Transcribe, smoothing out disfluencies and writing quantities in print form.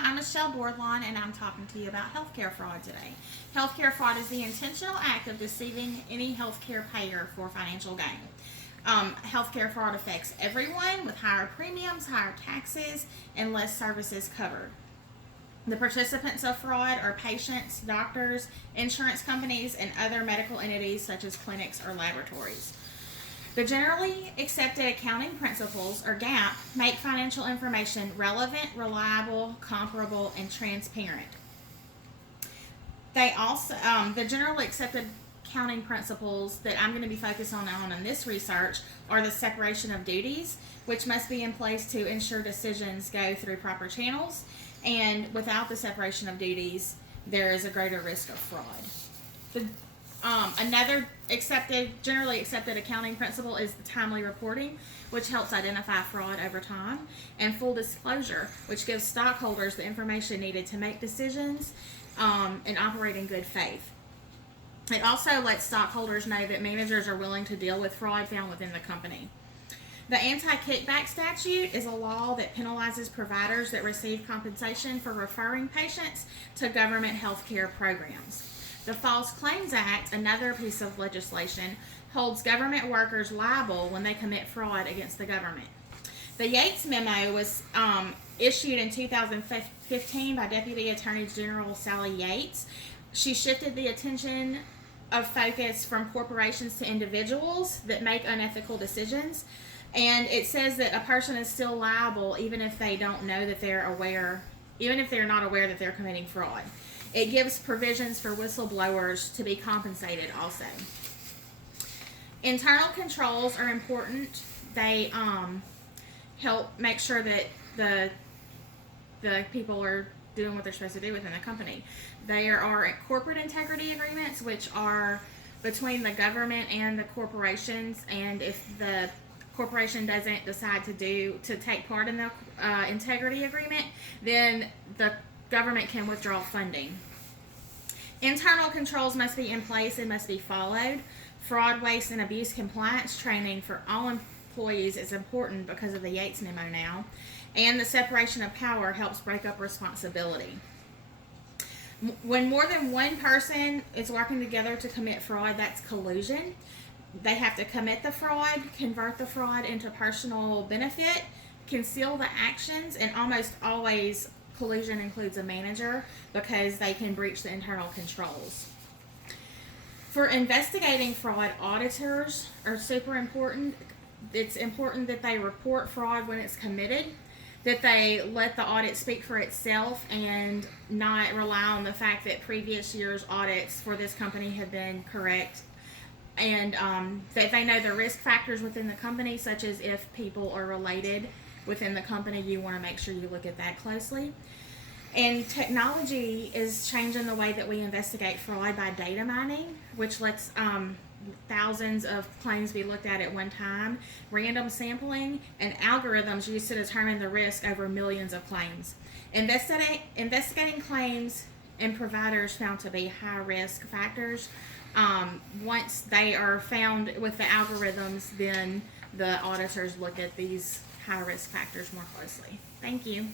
Hi, I'm Michelle Boardlawn, and I'm talking to you about healthcare fraud today. Healthcare fraud is the intentional act of deceiving any healthcare payer for financial gain. Healthcare fraud affects everyone with higher premiums, higher taxes, and less services covered. The participants of fraud are patients, doctors, insurance companies, and other medical entities such as clinics or laboratories. The generally accepted accounting principles, or GAAP, make financial information relevant, reliable, comparable, and transparent. They also, the generally accepted accounting principles that I'm going to be focused on in this research are the separation of duties, which must be in place to ensure decisions go through proper channels, and without the separation of duties, there is a greater risk of fraud. Another generally accepted accounting principle is the timely reporting, which helps identify fraud over time, and full disclosure, which gives stockholders the information needed to make decisions and operate in good faith. It also lets stockholders know that managers are willing to deal with fraud found within the company. The anti-kickback statute is a law that penalizes providers that receive compensation for referring patients to government health care programs. The False Claims Act, another piece of legislation, holds government workers liable when they commit fraud against the government. The Yates memo was issued in 2015 by Deputy Attorney General Sally Yates. She shifted the attention of focus from corporations to individuals that make unethical decisions. And it says that a person is still liable even if they don't know that they're aware, even if they're not aware that they're committing fraud. It gives provisions for whistleblowers to be compensated also. Internal controls are important. They help make sure that the people are doing what they're supposed to do within the company. There are corporate integrity agreements, which are between the government and the corporations, and if the corporation doesn't decide to take part in the integrity agreement, then the government can withdraw funding. Internal controls must be in place and must be followed. Fraud, waste, and abuse compliance training for all employees is important because of the Yates memo now. And the separation of power helps break up responsibility. When more than one person is working together to commit fraud, that's collusion. They have to commit the fraud, convert the fraud into personal benefit, conceal the actions, and almost always collusion includes a manager because they can breach the internal controls. For investigating fraud, auditors are super important. It's important that they report fraud when it's committed, that they let the audit speak for itself and not rely on the fact that previous year's audits for this company have been correct, and that they know the risk factors within the company, such as if people are related within the company, you want to make sure you look at that closely. And technology is changing the way that we investigate fraud by data mining, which lets thousands of claims be looked at one time, random sampling, and algorithms used to determine the risk over millions of claims. Investigating claims and providers found to be high risk factors, once they are found with the algorithms, then the auditors look at these high risk factors more closely. Thank you.